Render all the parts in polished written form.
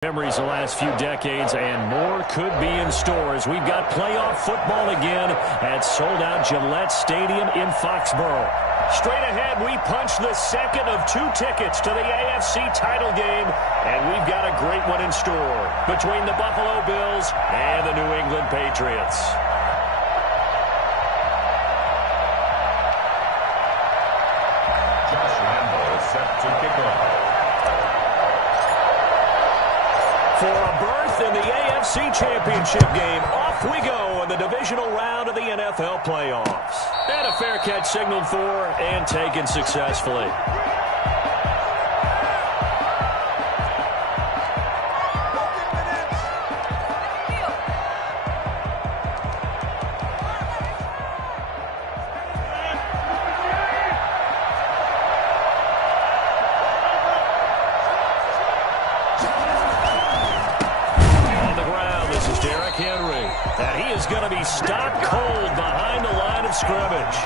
Memories the last few decades, and more could be in store as we've got playoff football again at sold-out Gillette Stadium in Foxborough. Straight ahead, we punch the second of two tickets to the AFC title game, and we've got a great one in store between the Buffalo Bills and the New England Patriots. Josh Lambo is set to kick off. For a berth in the AFC Championship game, off we go in the divisional round of the NFL playoffs. And a fair catch signaled for and taken successfully. Going to be stopped cold behind the line of scrimmage.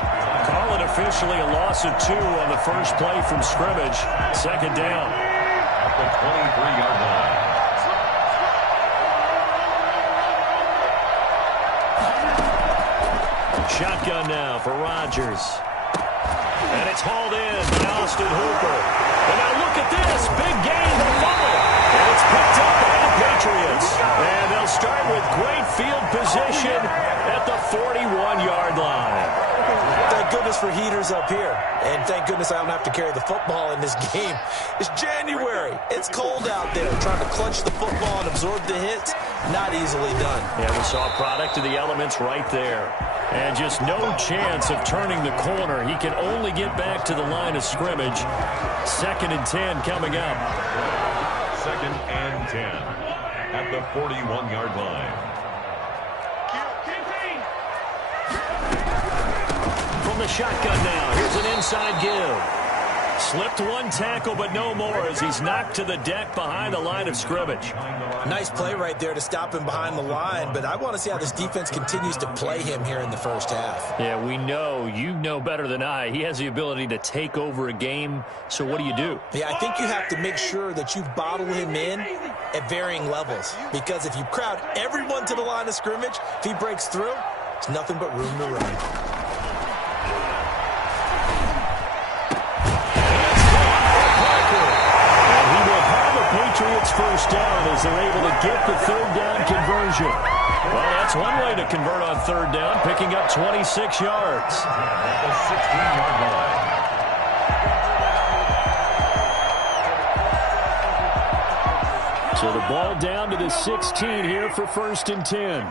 Call it officially a loss of 2 on the first play from scrimmage. Second down. At the 23-yard line. Shotgun now for Rodgers. And it's hauled in by Austin Hooper. And now look at this. Big gain to the fumble. And it's picked up by the Patriots. And they'll start with great field position at the 41-yard line. Thank goodness for heaters up here. And thank goodness I don't have to carry the football in this game. It's January. It's cold out there. Trying to clutch the football and absorb the hits, not easily done. Yeah, we saw a product of the elements right there. And just no chance of turning the corner. He can only get back to the line of scrimmage. 2nd and 10 coming up. 2nd and 10 at the 41-yard line. From the shotgun now, here's an inside give. Slipped one tackle, but no more as he's knocked to the deck behind the line of scrimmage. Nice play right there to stop him behind the line, but I want to see how this defense continues to play him here in the first half. Yeah, we know. You know better than I. He has the ability to take over a game, so what do you do? Yeah, I think you have to make sure that you bottle him in at varying levels, because if you crowd everyone to the line of scrimmage, if he breaks through, it's nothing but room to run. Patriots first down as they're able to get the third down conversion. Well, that's one way to convert on third down, picking up 26 yards. At the 16-yard line. So the ball down to the 16 here for 1st and 10.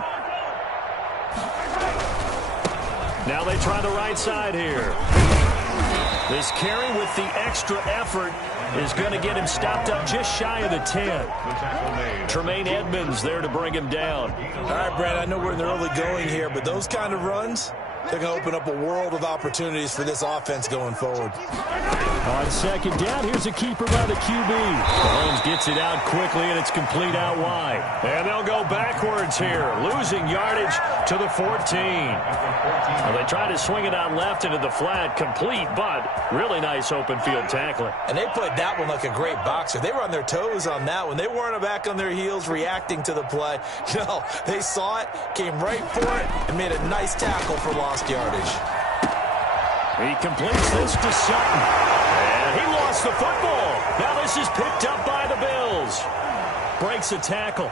Now they try the right side here. This carry with the extra effort is going to get him stopped up just shy of the 10. Tremaine Edmonds there to bring him down. All right, Brad, I know we're in the early going here, but those kind of runs, they're going to open up a world of opportunities for this offense going forward. On 2nd down, here's a keeper by the QB. Mahomes gets it out quickly, and it's complete out wide. And they'll go backwards here, losing yardage to the 14. Well, they try to swing it out left into the flat, complete, but really nice open field tackling. And they played that one like a great boxer. They were on their toes on that one. They weren't back on their heels reacting to the play. No, they saw it, came right for it, and made a nice tackle for lost yardage. He completes this to Sutton. And he lost the football. Now this is picked up by the Bills. Breaks a tackle.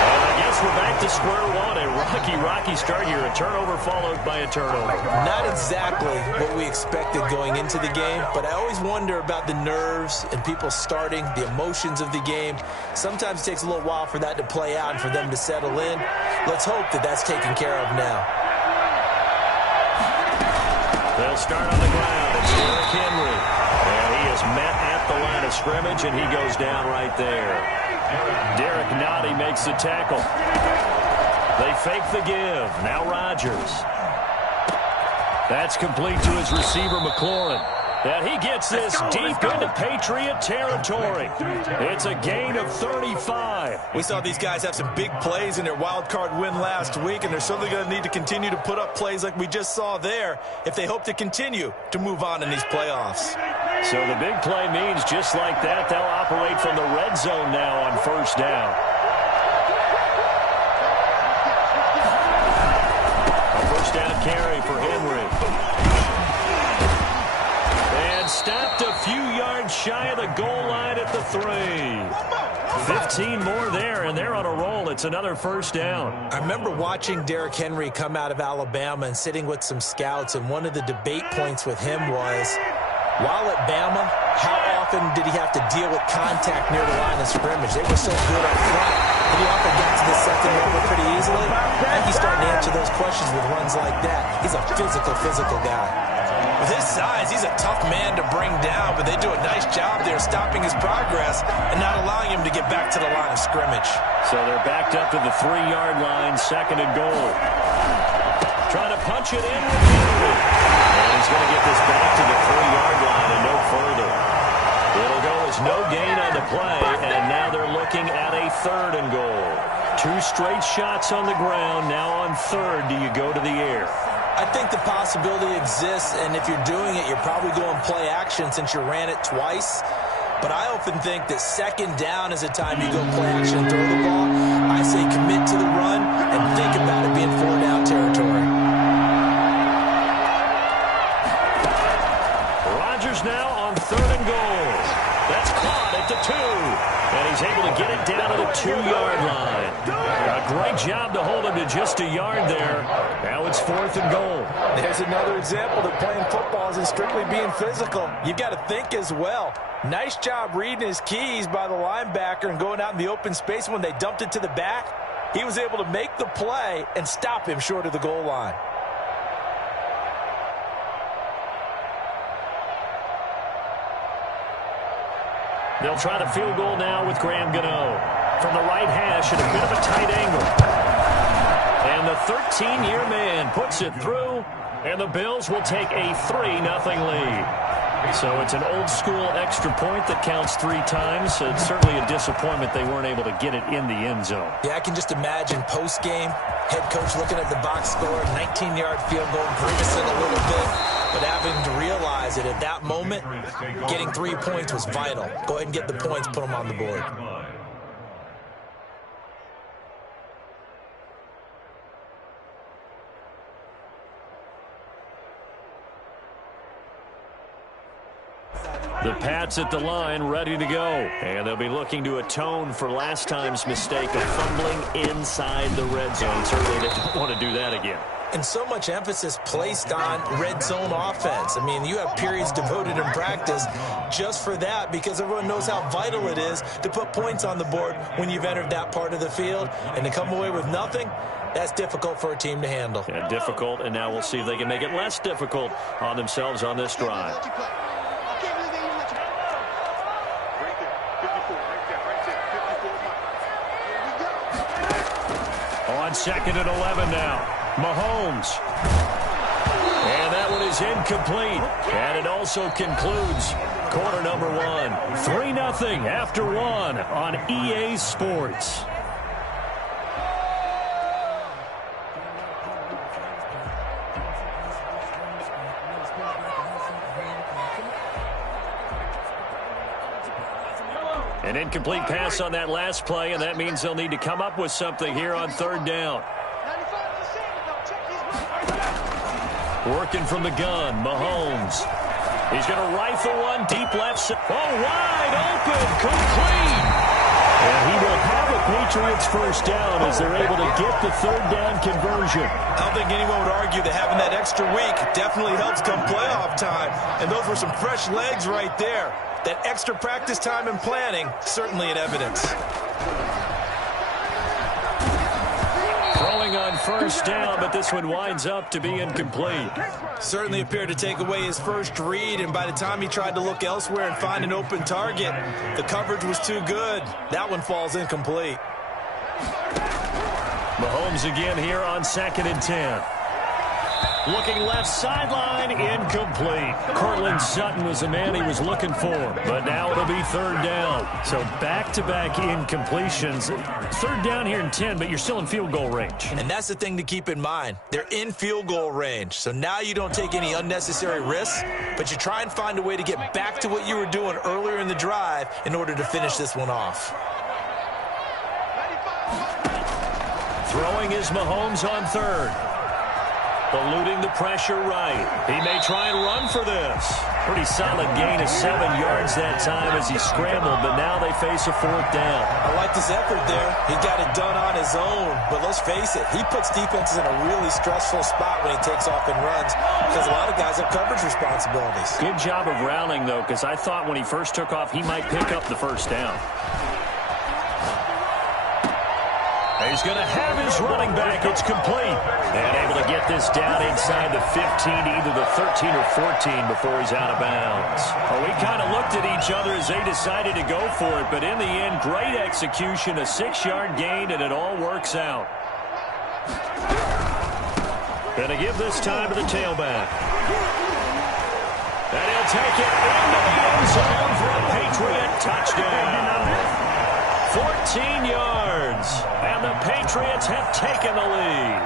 And I guess we're back to square one. A rocky start here. A turnover followed by a turnover. Not exactly what we expected going into the game, but I always wonder about the nerves and people starting, the emotions of the game. Sometimes it takes a little while for that to play out and for them to settle in. Let's hope that that's taken care of now. They'll start on the ground. It's Derrick Henry. And he is met at the line of scrimmage, and he goes down right there. Derek Nottie makes the tackle. They fake the give. Now Rodgers. That's complete to his receiver, McLaurin. And he gets this deep into Patriot territory. It's a gain of 35. We saw these guys have some big plays in their wild card win last week, and they're certainly going to need to continue to put up plays like we just saw there if they hope to continue to move on in these playoffs. So the big play means just like that, they'll operate from the red zone now on first down. A first down carry for Henry. And stopped a few yards shy of the goal line at the 3. 15 more there, and they're on a roll. It's another first down. I remember watching Derrick Henry come out of Alabama and sitting with some scouts, and one of the debate points with him was, while at Bama, how often did he have to deal with contact near the line of scrimmage? They were so good up front, and he often got to the second level pretty easily. I think he's starting to answer those questions with runs like that. He's a physical guy. With his size, he's a tough man to bring down, but they do a nice job there stopping his progress and not allowing him to get back to the line of scrimmage. So they're backed up to the 3-yard line, second and goal. Trying to punch it in with Henry. And he's going to get this back to the 3-yard line and no further. It'll go as no gain on the play, and now they're looking at a third and goal. 2 straight shots on the ground. Now on third, do you go to the air? I think the possibility exists, and if you're doing it, you're probably going play action since you ran it twice. But I often think that second down is a time you go play action and throw the ball. I say commit to the run and think about it being 4-down territory. Rodgers now on third and goal. That's caught at the 2. And he's able to get it down to the 2-yard line. A great job to hold him to just a yard there. Now it's fourth and goal. There's another example that playing football isn't strictly being physical. You've got to think as well. Nice job reading his keys by the linebacker and going out in the open space. When they dumped it to the back, he was able to make the play and stop him short of the goal line. They'll try the field goal now with Graham Gano. From the right hash at a bit of a tight angle. And the 13-year man puts it through, and the Bills will take a 3-0 lead. So it's an old-school extra point that counts 3 times. So it's certainly a disappointment they weren't able to get it in the end zone. Yeah, I can just imagine post-game, head coach looking at the box score, 19-yard field goal, grimacing a little bit, but having to realize that at that moment, getting 3 points was vital. Go ahead and get the points, put them on the board. The Pats at the line, ready to go. And they'll be looking to atone for last time's mistake of fumbling inside the red zone. Certainly they don't want to do that again. And so much emphasis placed on red zone offense. I mean, you have periods devoted in practice just for that because everyone knows how vital it is to put points on the board when you've entered that part of the field. And to come away with nothing, that's difficult for a team to handle. Yeah, difficult, and now we'll see if they can make it less difficult on themselves on this drive. On second and 11 now. Mahomes. And that one is incomplete. And it also concludes quarter number 1. 3-0 after 1 on EA Sports. An incomplete pass on that last play, and that means they'll need to come up with something here on third down. Working from the gun, Mahomes. He's going to rifle one deep left. Wide open, complete. And he will have a Patriots first down as they're able to get the third down conversion. I don't think anyone would argue that having that extra week definitely helps come playoff time. And those were some fresh legs right there. That extra practice time and planning, certainly in evidence. Throwing on first down, but this one winds up to be incomplete. Certainly appeared to take away his first read, and by the time he tried to look elsewhere and find an open target, the coverage was too good. That one falls incomplete. Mahomes again here on second and 10. Looking left sideline, incomplete. Cortland Sutton was the man he was looking for, but now it'll be third down. So back-to-back incompletions. Third down here in 10, but you're still in field goal range. And that's the thing to keep in mind. They're in field goal range. So now you don't take any unnecessary risks, but you try and find a way to get back to what you were doing earlier in the drive in order to finish this one off. Throwing is Mahomes on third. Eluding the pressure right. He may try and run for this. Pretty solid gain of 7 yards that time as he scrambled, but now they face a fourth down. I like his effort there. He got it done on his own, but let's face it, he puts defenses in a really stressful spot when he takes off and runs because a lot of guys have coverage responsibilities. Good job of rallying, though, because I thought when he first took off, he might pick up the first down. He's going to have his running back. It's complete. And able to get this down inside the 15, either the 13 or 14 before he's out of bounds. Well, we kind of looked at each other as they decided to go for it, but in the end, great execution, a 6-yard gain, and it all works out. Going to give this time to the tailback. And he'll take it into the end zone for a Patriot touchdown. 14 yards, and the Patriots have taken the lead.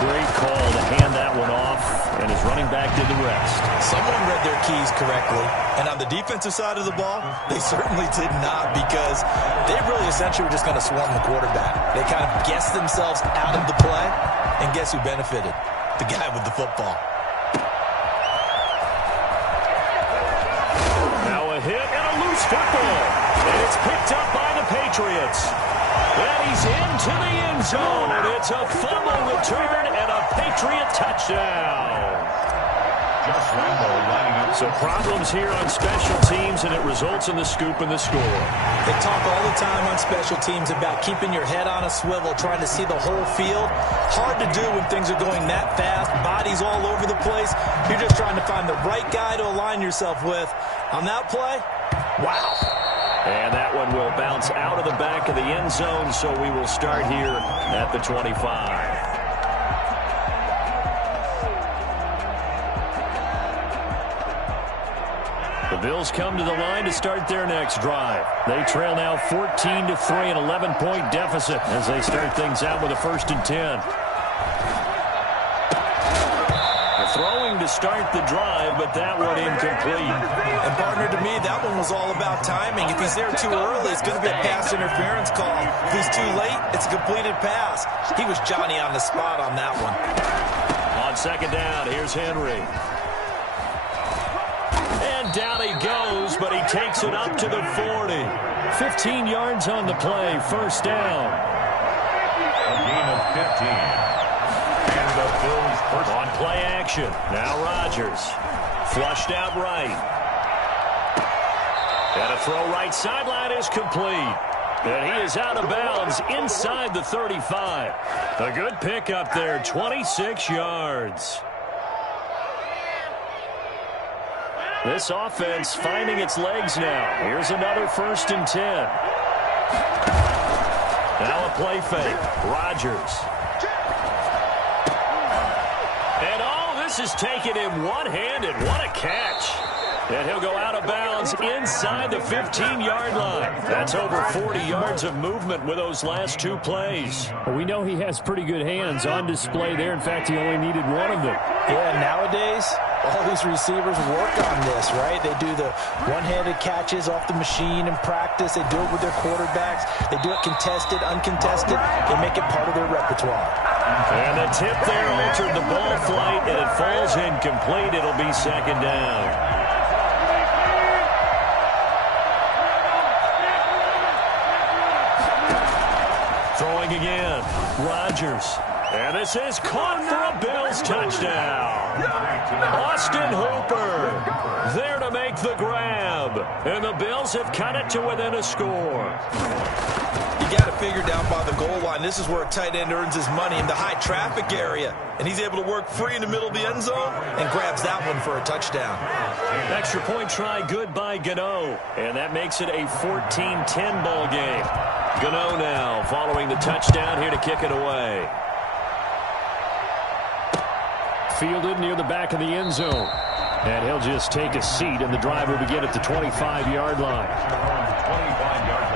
Great call to hand that one off, and his running back did the rest. Someone read their keys correctly, and on the defensive side of the ball, they certainly did not because they really essentially were just going to swarm the quarterback. They kind of guessed themselves out of the play, and guess who benefited? The guy with the football. Now a hit and a loose football, and it's picked up by the Patriots. And he's into the end zone. It's a fumble return and a Patriot touchdown. Josh Lambo lining up. So problems here on special teams, and it results in the scoop and the score. They talk all the time on special teams about keeping your head on a swivel, trying to see the whole field. Hard to do when things are going that fast, bodies all over the place. You're just trying to find the right guy to align yourself with. On that play, wow. And that one will bounce out of the back of the end zone, so we will start here at the 25. The Bills come to the line to start their next drive. They trail now 14-3, an 11-point deficit as they start things out with a 1st and 10. Throwing to start the drive, but that one incomplete. And partner, to me, that one was all about timing. If he's there too early, it's going to be a pass interference call. If he's too late, it's a completed pass. He was Johnny on the spot on that one. On 2nd down, here's Henry. And down he goes, but he takes it up to the 40. 15 yards on the play, 1st down. A gain of 15. And the Bills first. On play action. Now Rodgers. Flushed out right. And a throw right sideline is complete. And he is out of bounds inside the 35. A good pickup there, 26 yards. This offense finding its legs now. Here's another 1st and 10. Now a play fake. Rodgers. And oh, this is taken him one-handed. What a catch. And he'll go out of bounds inside the 15-yard line. That's over 40 yards of movement with those last 2 plays. Well, we know he has pretty good hands on display there. In fact, he only needed one of them. Yeah, nowadays, all these receivers work on this, right? They do the one-handed catches off the machine in practice. They do it with their quarterbacks. They do it contested, uncontested. They make it part of their repertoire. And the tip there altered the ball flight, and it falls incomplete. It'll be 2nd down. Throwing again. Rodgers. And this is caught for a Bills touchdown. Austin Hooper there to make the grab. And the Bills have cut it to within a score. You got to figure down by the goal line. This is where a tight end earns his money in the high traffic area. And he's able to work free in the middle of the end zone and grabs that one for a touchdown. Extra point try good by Gano. And that makes it a 14-10 ball game. Gano now following the touchdown here to kick it away. fielded near the back of the end zone. And he'll just take a seat, and the drive will begin at the 25-yard line. 25-yard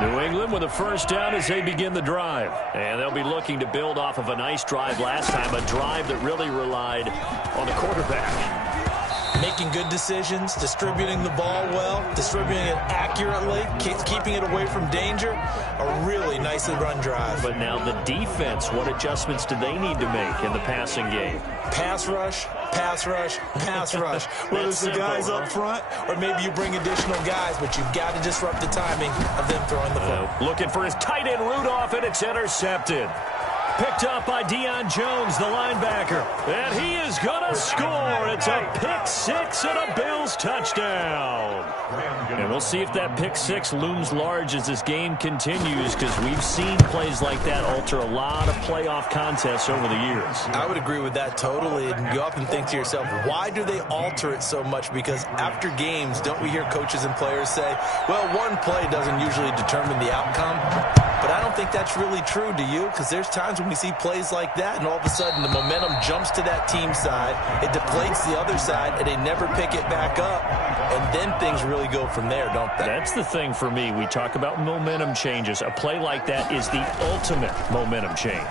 line. New England with a first down as they begin the drive. And they'll be looking to build off of a nice drive last time, a drive that really relied on the quarterback. Making good decisions, distributing the ball well, distributing it accurately, keeping it away from danger. A really nicely run drive. But now the defense, what adjustments do they need to make in the passing game? Pass rush, pass rush, pass rush. Whether it's the guys up front or maybe you bring additional guys, but you've got to disrupt the timing of them throwing the football. Looking for his tight end Rudolph, and it's intercepted. Picked up by Deion Jones, the linebacker. And he is going to score. It's a pick six and a Bills touchdown. And we'll see if that pick six looms large as this game continues, because we've seen plays like that alter a lot of playoff contests over the years. I would agree with that totally. And you often think to yourself, why do they alter it so much? Because after games, don't we hear coaches and players say, well, one play doesn't usually determine the outcome? But I don't think that's really true, do you? Because there's times when we see plays like that, and all of a sudden the momentum jumps to that team side, it deflates the other side, and they never pick it back up, and then things really go from there, don't they? That's the thing for me. We talk about momentum changes. A play like that is the ultimate momentum change.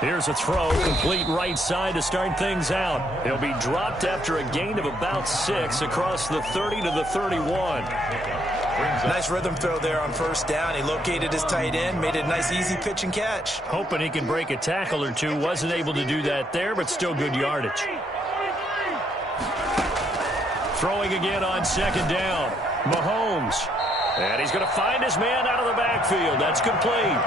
Here's a throw, complete right side to start things out. He'll be dropped after a gain of about 6 across the 30 to the 31. Nice rhythm throw there on first down. He located his tight end, made a nice easy pitch and catch. Hoping he can break a tackle or two. Wasn't able to do that there, but still good yardage. Throwing again on second down. Mahomes. And he's going to find his man out of the backfield. That's complete.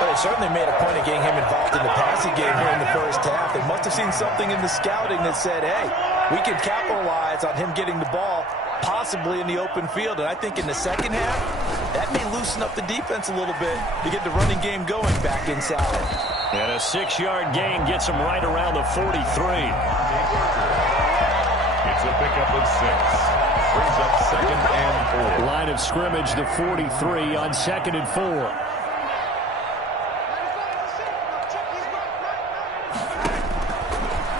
Well, they certainly made a point of getting him involved in the passing game here in the first half. They must have seen something in the scouting that said, hey, we can capitalize on him getting the ball possibly in the open field. And I think in the second half, that may loosen up the defense a little bit to get the running game going back inside. And a 6-yard gain gets him right around the 43. It's a pickup of 6. Brings up second and 4. Line of scrimmage, the 43 on second and 4.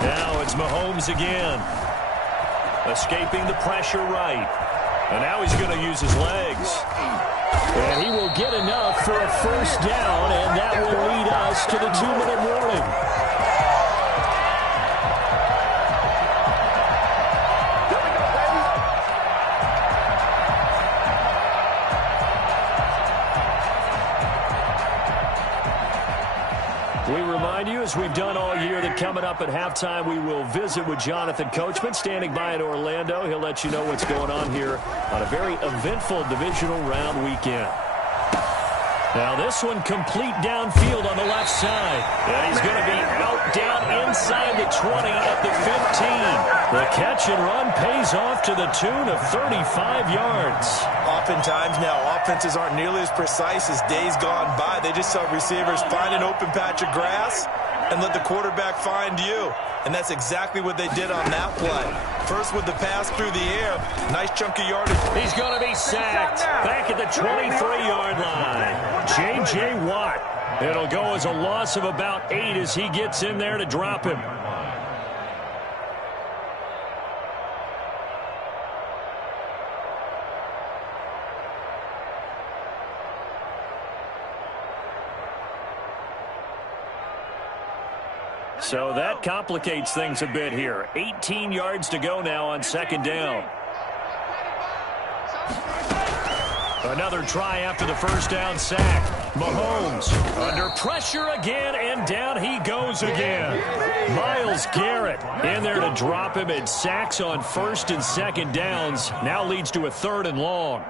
Now it's Mahomes again. Escaping the pressure right. And now he's going to use his legs. And he will get enough for a first down, and that will lead us to the 2-minute warning. We remind you, as we've done all year, that coming up at halftime, we will visit with Jonathan Coachman, standing by in Orlando. He'll let you know what's going on here on a very eventful divisional round weekend. Now this one complete downfield on the left side. And he's going to be out down inside the 20 at the 15. The catch and run pays off to the tune of 35 yards. Oftentimes now, offenses aren't nearly as precise as days gone by. They just saw receivers find an open patch of grass and let the quarterback find you. And that's exactly what they did on that play. First with the pass through the air. Nice chunk of yardage. He's going to be sacked back at the 23-yard line. J.J. Watt. It'll go as a loss of about 8 as he gets in there to drop him. So that complicates things a bit here. 18 yards to go now on second down. Another try after the first down sack. Mahomes under pressure again, and down he goes again. Myles Garrett in there to drop him, and sacks on first and second downs. Now leads to a 3rd and long.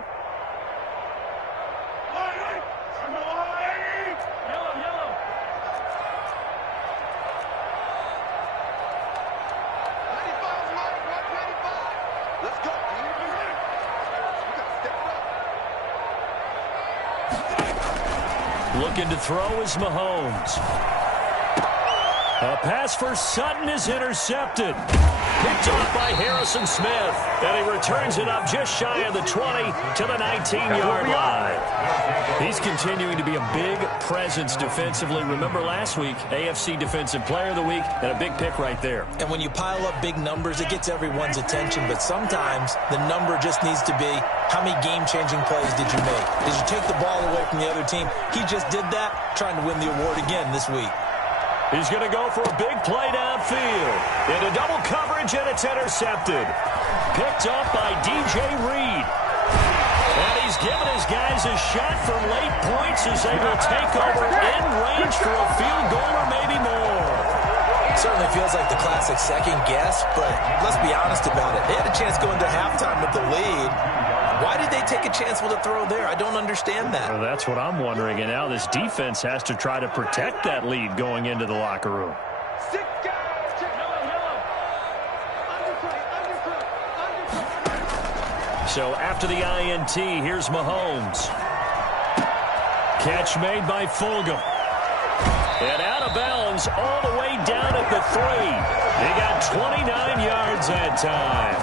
Looking to throw is Mahomes. A pass for Sutton is intercepted. Picked off by Harrison Smith. And he returns it up just shy of the 20 to the 19-yard line. He's continuing to be a big presence defensively. Remember last week, AFC Defensive Player of the Week, and a big pick right there. And when you pile up big numbers, it gets everyone's attention. But sometimes the number just needs to be, how many game-changing plays did you make? Did you take the ball away from the other team? He just did that, trying to win the award again this week. He's going to go for a big play downfield. Into double coverage, and it's intercepted. Picked up by DJ Reed. And he's given his guys a shot for late points as they will take over in range for a field goal or maybe more. Certainly feels like the classic second guess, but let's be honest about it. They had a chance going to halftime with the lead. Why did they take a chance with a throw there? I don't understand that. Well, that's what I'm wondering. And now this defense has to try to protect that lead going into the locker room. So after the INT, here's Mahomes. Catch made by Fulgham. And out of bounds all the way down at the 3. They got 29 yards that time.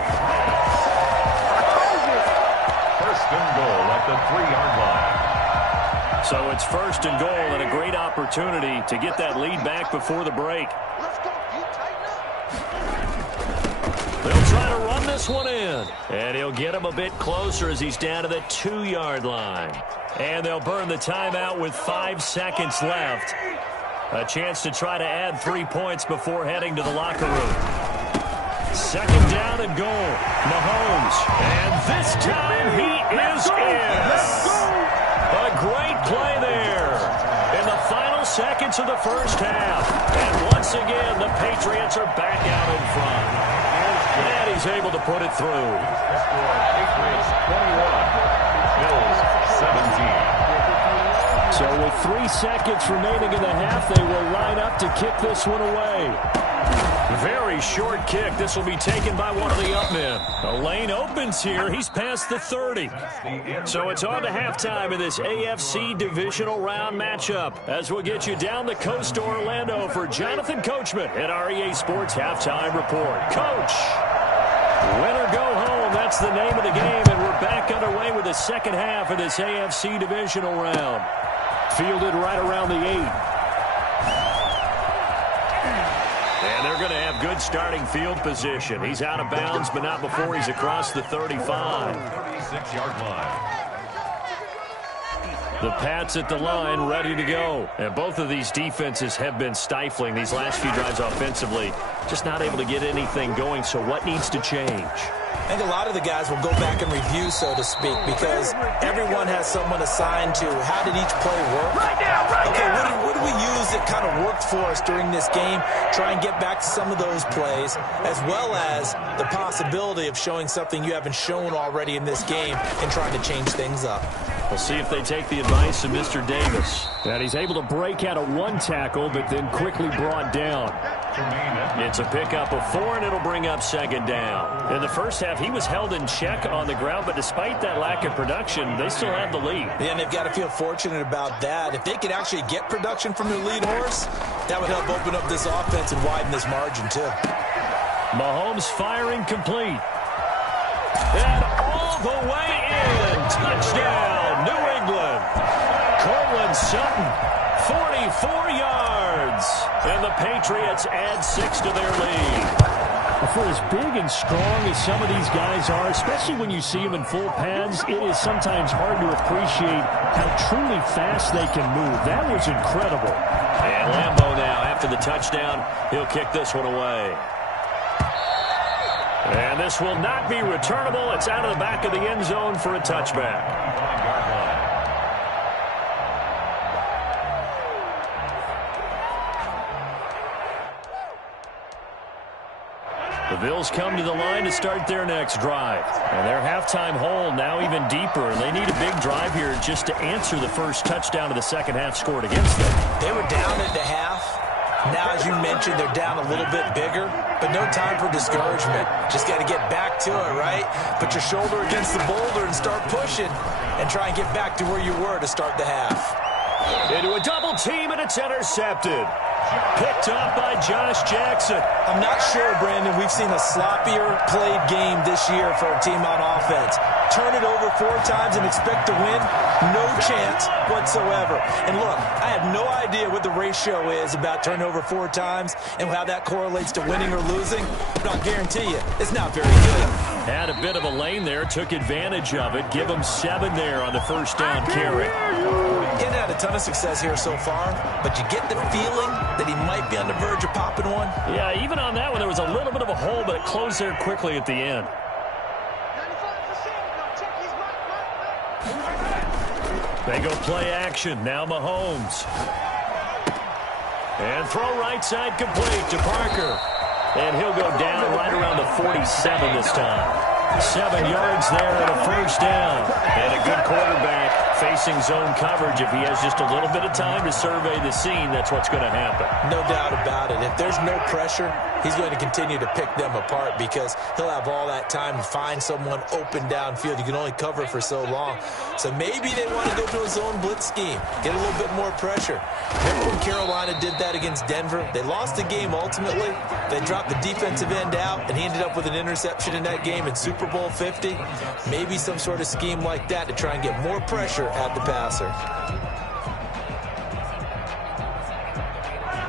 First and goal at the 3-yard line. So it's first and goal and a great opportunity to get that lead back before the break. They'll try to run this one in. And he'll get him a bit closer as he's down to the 2-yard line. And they'll burn the timeout with 5 seconds left. A chance to try to add 3 points before heading to the locker room. Second down and goal. Mahomes. And this time he is in. A great play there in the final seconds of the first half. And once again, the Patriots are back out in front. And he's able to put it through. Patriots 21, Bills 17. So with 3 seconds remaining in the half, they will line up to kick this one away. Very short kick. This will be taken by one of the up men. The lane opens here. He's past the 30. So it's on to halftime in this AFC divisional round matchup as we'll get you down the coast to Orlando for Jonathan Coachman at our EA Sports Halftime Report. Coach, win or go home. That's the name of the game, and we're back underway with the second half of this AFC divisional round. Fielded right around the 8. And they're going to have good starting field position. He's out of bounds, but not before he's across the 35. 36-yard line. The Pats at the line, ready to go. And both of these defenses have been stifling these last few drives offensively. Just not able to get anything going, so what needs to change? I think a lot of the guys will go back and review, so to speak, because everyone has someone assigned to how did each play work. Okay, what did we use that kind of worked for us during this game? Try and get back to some of those plays, as well as the possibility of showing something you haven't shown already in this game and trying to change things up. We'll see if they take the advice of Mr. Davis. And he's able to break out of 1 tackle, but then quickly brought down. It's a pickup of 4, and it'll bring up second down. In the first half, he was held in check on the ground, but despite that lack of production, they still have the lead. Yeah, and they've got to feel fortunate about that. If they could actually get production from their lead horse, that would help open up this offense and widen this margin, too. Mahomes firing complete. And all the way in. Touchdown, New England. Cortland Sutton, 44 yards. And the Patriots add 6 to their lead. For as big and strong as some of these guys are, especially when you see them in full pads, it is sometimes hard to appreciate how truly fast they can move. That was incredible. And Lambeau now, after the touchdown, he'll kick this one away. And this will not be returnable. It's out of the back of the end zone for a touchback. The Bills come to the line to start their next drive. And their halftime hole now even deeper. And they need a big drive here just to answer the first touchdown of the second half scored against them. They were down at the half. Now, as you mentioned, they're down a little bit bigger, but no time for discouragement. Just got to get back to it, right? Put your shoulder against the boulder and start pushing and try and get back to where you were to start the half. Into a double team, and it's intercepted. Picked up by Josh Jackson. I'm not sure, Brandon, we've seen a sloppier played game this year for a team on offense. Turn it over 4 times and expect to win? No chance whatsoever. And look, I have no idea what the ratio is about turnover 4 times and how that correlates to winning or losing, but I'll guarantee you, it's not very good. Had a bit of a lane there, took advantage of it. Give him 7 there on the first down carry. He hasn't had a ton of success here so far, but you get the feeling that he might be on the verge of popping one. Yeah, even on that one, there was a little bit of a hole, but it closed there quickly at the end. They go play action. Now Mahomes. And throw right side complete to Parker. And he'll go down right around the 47 this time. 7 yards there and a first down. And a good quarterback facing zone coverage. If he has just a little bit of time to survey the scene, that's what's going to happen. No doubt about it. If there's no pressure, he's going to continue to pick them apart because he'll have all that time to find someone open downfield. You can only cover for so long. So maybe they want to go to a zone blitz scheme, get a little bit more pressure. Remember when Carolina did that against Denver? They lost the game ultimately. They dropped the defensive end out, and he ended up with an interception in that game in Super Bowl 50. Maybe some sort of scheme like that to try and get more pressure at the passer.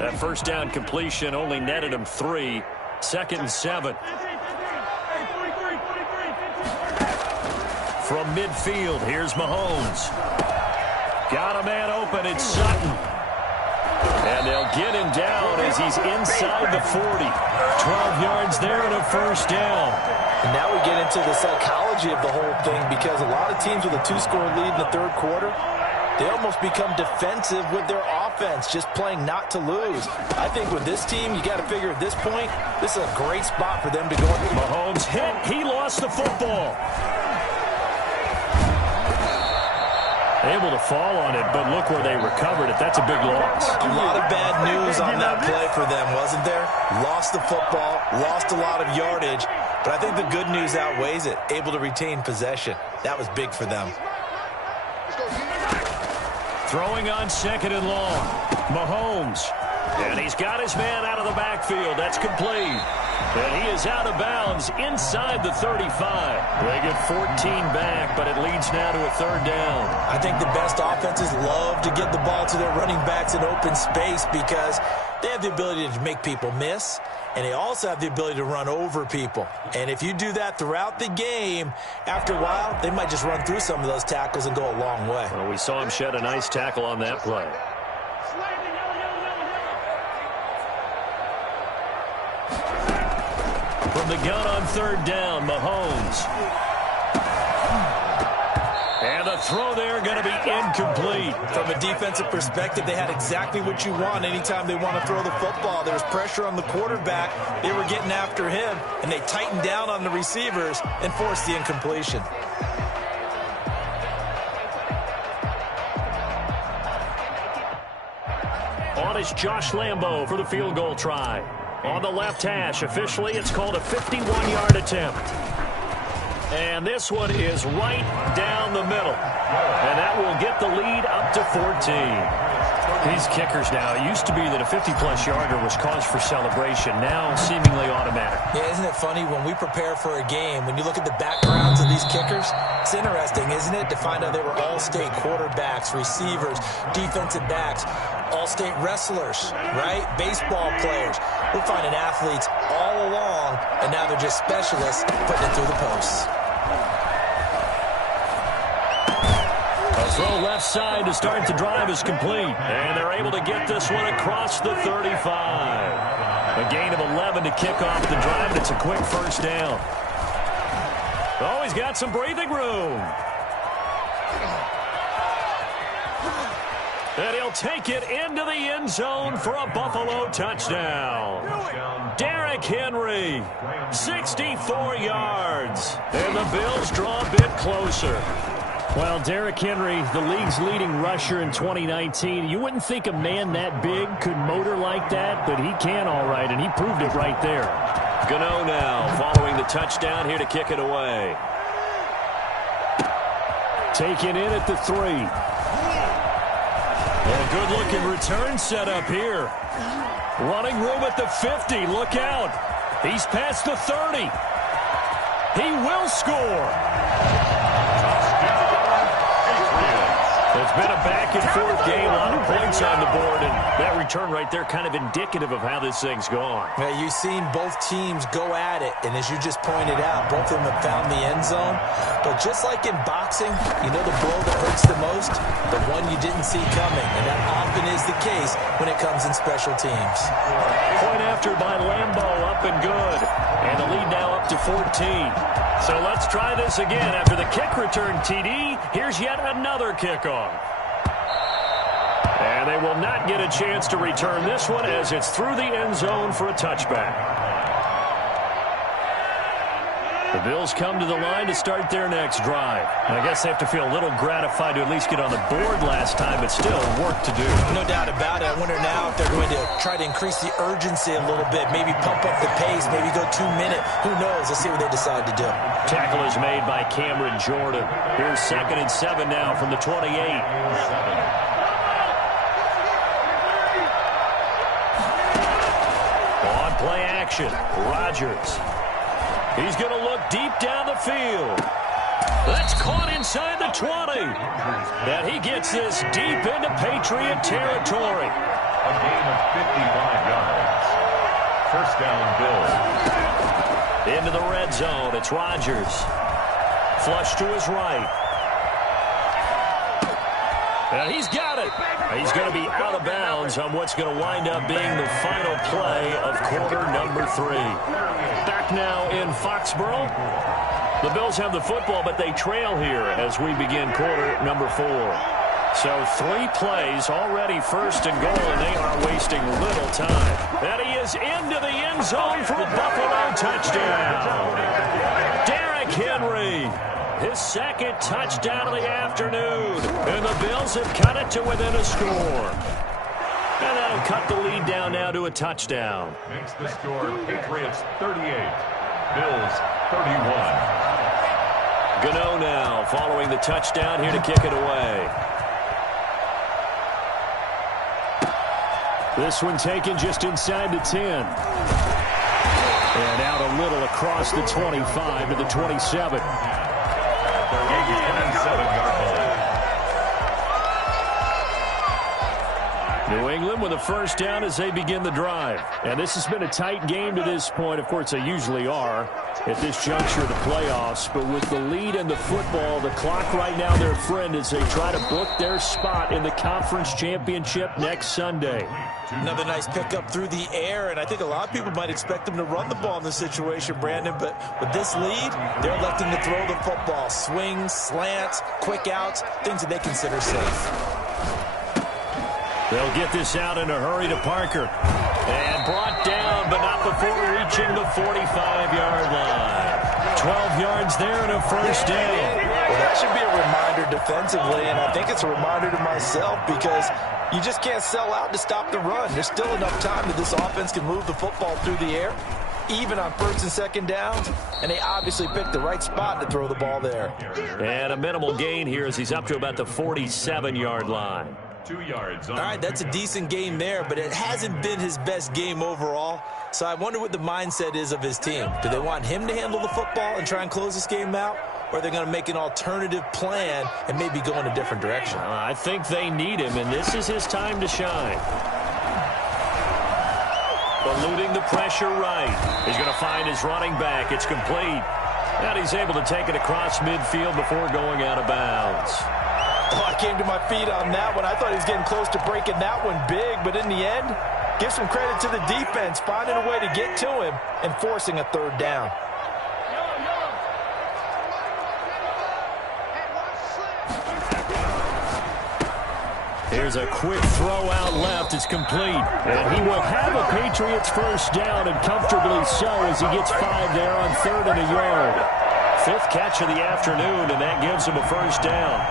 That first down completion only netted him 3. 2nd and 7. From midfield, here's Mahomes. Got a man open, it's Sutton. And they'll get him down as he's inside the 40. 12 yards there and a first down. And now we get into the psychology of the whole thing because a lot of teams with a 2-score lead in the 3rd quarter, they almost become defensive with their offense, just playing not to lose. I think with this team, you got to figure at this point, this is a great spot for them to go in. Mahomes hit. He lost the football. Able to fall on it, but look where they recovered it. That's a big loss. A lot of bad news on that play for them, wasn't there? Lost the football, lost a lot of yardage, but I think the good news outweighs it. Able to retain possession. That was big for them. Throwing on 2nd and long. Mahomes. And he's got his man out of the backfield. That's complete. And he is out of bounds inside the 35. They get 14 back, but it leads now to a 3rd down. I think the best offenses love to get the ball to their running backs in open space because they have the ability to make people miss, and they also have the ability to run over people. And if you do that throughout the game, after a while, they might just run through some of those tackles and go a long way. Well, we saw him shed a nice tackle on that play. From the gun on 3rd down, Mahomes. And the throw there going to be incomplete. From a defensive perspective, they had exactly what you want anytime they want to throw the football. There was pressure on the quarterback. They were getting after him, and they tightened down on the receivers and forced the incompletion. On is Josh Lambo for the field goal try. On the left hash, officially it's called a 51-yard attempt. And this one is right down the middle. And that will get the lead up to 14. These kickers now, it used to be that a 50-plus yarder was cause for celebration. Now seemingly automatic. Yeah, isn't it funny when we prepare for a game, when you look at the backgrounds of these kickers, it's interesting, isn't it, to find out they were all-state quarterbacks, receivers, defensive backs, all-state wrestlers, right? Baseball players. We're finding athletes all along, and now they're just specialists putting it through the posts. A throw left side to start the drive is complete. And they're able to get this one across the 35. A gain of 11 to kick off the drive, and it's a quick first down. Oh, he's got some breathing room. And he'll take it into the end zone for a Buffalo touchdown. Derrick Henry, 64 yards. And the Bills draw a bit closer. Well, Derrick Henry, the league's leading rusher in 2019. You wouldn't think a man that big could motor like that, but he can all right, and he proved it right there. Gano now following the touchdown here to kick it away. Taken in at the 3. And good-looking return set up here. Running room at the 50. Look out. He's past the 30. He will score. It's been a back-and-forth game. A lot of points on the board, and that return right there kind of indicative of how this thing's gone. Yeah, you've seen both teams go at it, and as you just pointed out, both of them have found the end zone. But just like in boxing, you know the blow that hurts the most? The one you didn't see coming, and that often is the case when it comes in special teams. Point after by Lambo, up and good. And the lead now up to 14. So let's try this again. After the kick return TD, here's yet another kickoff. And they will not get a chance to return this one as it's through the end zone for a touchback. The Bills come to the line to start their next drive. And I guess they have to feel a little gratified to at least get on the board last time, but still work to do. No doubt about it. I wonder now if they're going to try to increase the urgency a little bit, maybe pump up the pace, maybe go 2 minute. Who knows? Let's see what they decide to do. Tackle is made by Cameron Jordan. Here's 2nd and 7 now from the 28. On play action, Rodgers. He's going to look deep down the field. That's caught inside the 20. And he gets this deep into Patriot territory. A gain of 55 yards. First down, Bills. Into the red zone. It's Rodgers. Flush to his right. And he's got it. He's going to be out of bounds on what's going to wind up being the final play of quarter number 3. Back now in Foxborough. The Bills have the football, but they trail here as we begin quarter number 4. So 3 plays already, first and goal, and they are wasting little time. And he is into the end zone for a Buffalo touchdown. Derrick Henry. His 2nd touchdown of the afternoon. And the Bills have cut it to within a score. And that'll cut the lead down now to a touchdown. Makes the score Patriots 38, Bills 31. Gano now following the touchdown here to kick it away. This one taken just inside the 10. And out a little across the 25 to the 27. 27-yard New England with a first down as they begin the drive. And this has been a tight game to this point. Of course, they usually are at this juncture of the playoffs. But with the lead and the football, the clock right now their friend as they try to book their spot in the conference championship next Sunday. Another nice pickup through the air, and I think a lot of people might expect them to run the ball in this situation, Brandon, but with this lead, they're electing to throw the football. Swings, slants, quick outs, things that they consider safe. They'll get this out in a hurry to Parker. And brought down, but not before reaching the 45-yard line. 12 yards there and a first down. Well, that should be a reminder defensively, and I think it's a reminder to myself because you just can't sell out to stop the run. There's still enough time that this offense can move the football through the air, even on 1st and 2nd downs, and they obviously picked the right spot to throw the ball there. And a minimal gain here as he's up to about the 47-yard line. 2 yards. All right, that's a decent game there, but it hasn't been his best game overall. So I wonder what the mindset is of his team. Do they want him to handle the football and try and close this game out? Or are they going to make an alternative plan and maybe go in a different direction? I think they need him, and this is his time to shine. Eluding the pressure right. He's going to find his running back. It's complete. And he's able to take it across midfield before going out of bounds. Oh, I came to my feet on that one. I thought he was getting close to breaking that one big, but in the end, give some credit to the defense, finding a way to get to him and forcing a 3rd down. Here's a quick throw out left. It's complete. And he will have a Patriots first down, and comfortably so as he gets 5 there on 3rd and a yard. 5th catch of the afternoon, and that gives him a first down.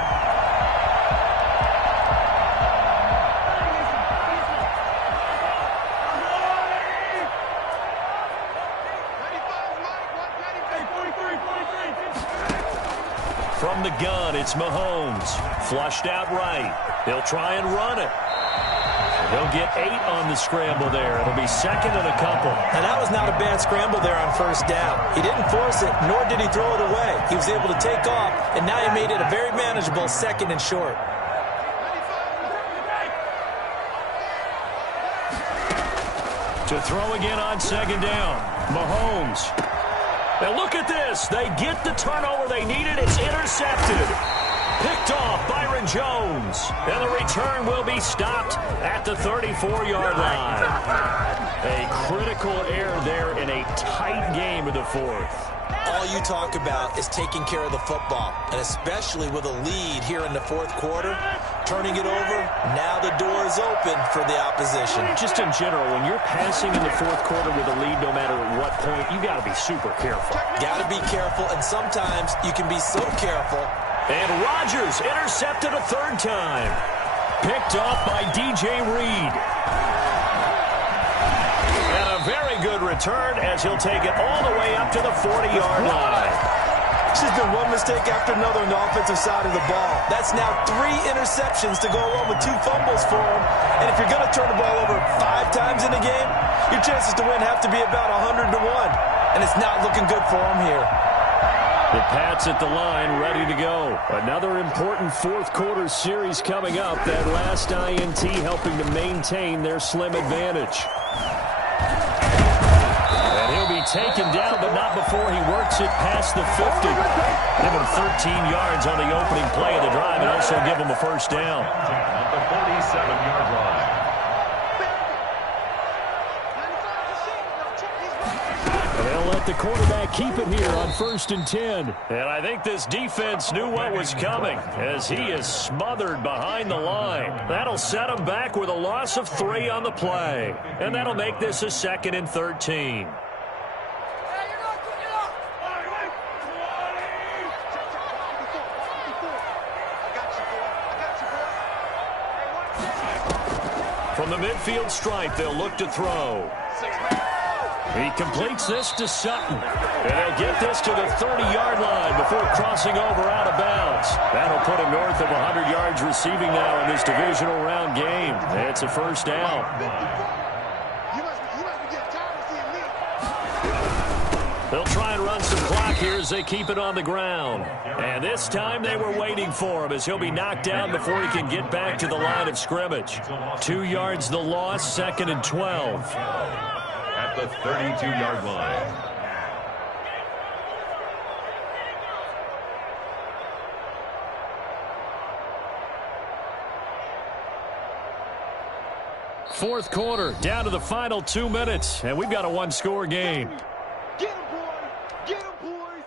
From the gun, it's Mahomes. Flushed out right. He'll try and run it. He'll get 8 on the scramble there. It'll be second and a couple. And that was not a bad scramble there on first down. He didn't force it, nor did he throw it away. He was able to take off, and now he made it a very manageable second and short. To throw again on second down. Mahomes. Now look at this. They get the turnover they needed. It's intercepted. Picked off Byron Jones. And the return will be stopped at the 34-yard line. A critical error there in a tight game in the fourth. All you talk about is taking care of the football, and especially with a lead here in the fourth quarter, turning it over, now the door is open for the opposition. Just in general, when you're passing in the fourth quarter with a lead, no matter at what point, you got to be super careful. Got to be careful, and sometimes you can be so careful. And Rodgers intercepted a third time. Picked off by DJ Reed. And a very good return as he'll take it all the way up to the 40-yard line. It's just been one mistake after another on the offensive side of the ball. That's now 3 interceptions to go along with 2 fumbles for him. And if you're going to turn the ball over 5 times in a game, your chances to win have to be about 100 to 1. And it's not looking good for him here. The Pats at the line, ready to go. Another important fourth quarter series coming up. That last INT helping to maintain their slim advantage. And he'll be taken down, but not before he works it past the 50. Give him 13 yards on the opening play of the drive and also give him a first down. At the 47-yard line. They'll let the quarterback keep it here on 1st and 10. And I think this defense knew what was coming as he is smothered behind the line. That'll set him back with a loss of 3 on the play. And that'll make this a 2nd and 13. From the midfield stripe, they'll look to throw. He completes this to Sutton. And he'll get this to the 30-yard line before crossing over out of bounds. That'll put him north of 100 yards receiving now in this divisional round game. It's a first down. They'll try and run some clock here as they keep it on the ground. And this time they were waiting for him as he'll be knocked down before he can get back to the line of scrimmage. 2 yards the loss, 2nd and 12. At the 32-yard line. Fourth quarter, down to the final 2 minutes, and we've got a one-score game. Get him, boys! Get him, boys!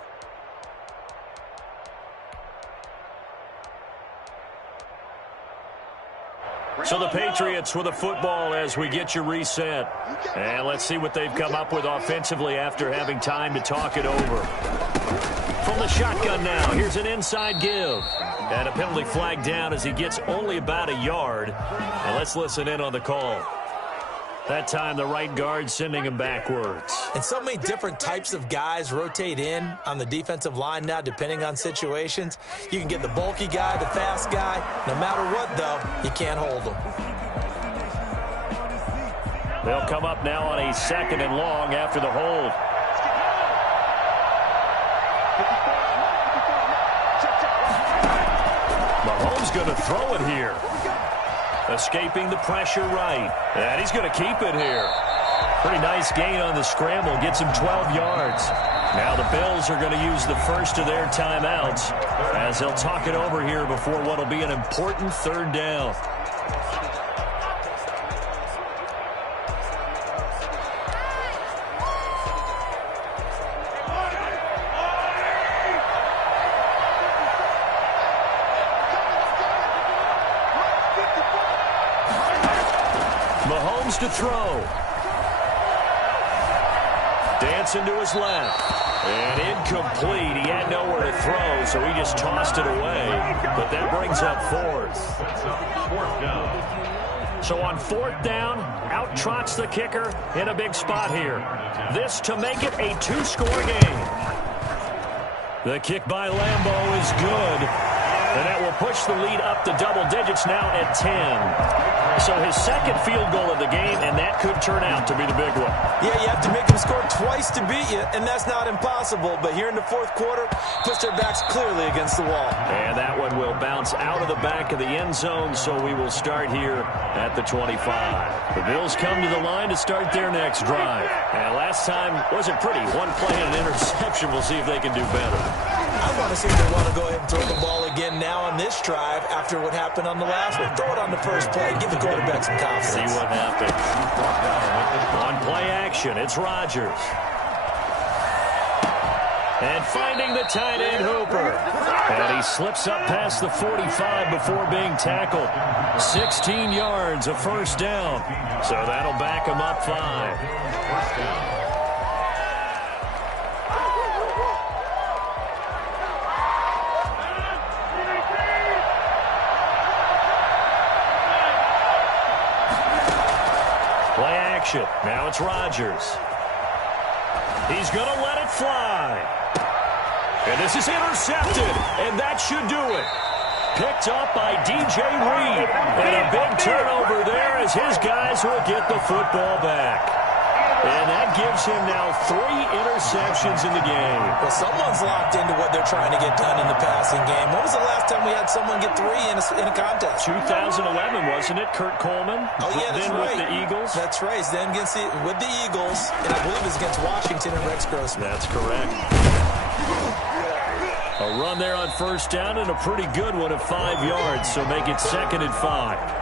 So the Patriots with a football as we get you reset. And let's see what they've come up with offensively after having time to talk it over. From the shotgun now, here's an inside give. And a penalty flag down as he gets only about a yard. And let's listen in on the call. That time the right guard sending him backwards. And so many different types of guys rotate in on the defensive line now depending on situations. You can get the bulky guy, the fast guy. No matter what, though, you can't hold them. They'll come up now on a 2nd and long after the hold. Mahomes going to throw it here. Escaping the pressure right. And he's going to keep it here. Pretty nice gain on the scramble. Gets him 12 yards. Now the Bills are going to use the first of their timeouts as they'll talk it over here before what will be an important 3rd down. Mahomes to throw. Dancing to his left. And incomplete. He had nowhere to throw, so he just tossed it away. But that brings up 4th. Fourth down. So on 4th down, out trots the kicker in a big spot here. This to make it a 2-score game. The kick by Lambeau is good. And that will push the lead up to double digits now at 10. So his second field goal of the game, and that could turn out to be the big one. Yeah, you have to make them score twice to beat you, and that's not impossible. But here in the fourth quarter, puts their backs clearly against the wall. And that one will bounce out of the back of the end zone, so we will start here at the 25. The Bills come to the line to start their next drive. And last time wasn't pretty. One play and an interception. We'll see if they can do better. I want to see if they want to go ahead and throw the ball again now on this drive after what happened on the last one. Throw it on the first play. Give the quarterback some confidence. See what happens. On play action, it's Rodgers. And finding the tight end, Hooper. And he slips up past the 45 before being tackled. 16 yards, a first down. So that'll back him up 5. First down. Play action. Now it's Rodgers. He's going to let it fly. And this is intercepted. And that should do it. Picked up by DJ Reed. And a big turnover there as his guys will get the football back. And that gives him now 3 interceptions in the game. Well, someone's locked into what they're trying to get done in the passing game. When was the last time we had someone get 3 in a contest? 2011, wasn't it? Kurt Coleman. Oh, yeah, that's then right. with the Eagles. That's right. Then with the Eagles, and I believe it was against Washington and Rex Grossman. That's correct. A run there on first down and a pretty good one of 5 yards, so make it 2nd and 5.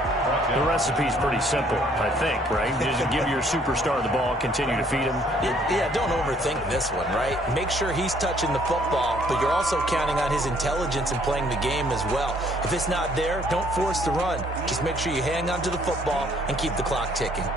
The recipe's pretty simple, I think, right? Just give your superstar the ball, continue to feed him. Yeah, don't overthink this one, right? Make sure he's touching the football, but you're also counting on his intelligence and playing the game as well. If it's not there, don't force the run. Just make sure you hang on to the football and keep the clock ticking.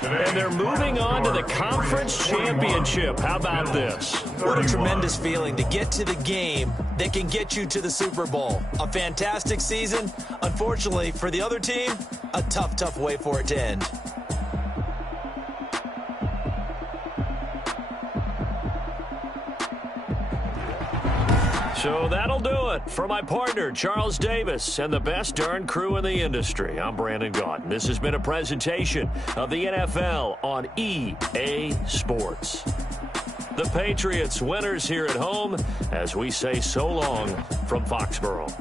And they're moving on to the conference championship. How about this? What a tremendous feeling to get to the game that can get you to the Super Bowl. A fantastic season. Unfortunately, for the other team, a tough, tough way for it to end. So that'll do it for my partner, Charles Davis, and the best darn crew in the industry. I'm Brandon Gaudin. This has been a presentation of the NFL on EA Sports. The Patriots winners here at home as we say so long from Foxborough.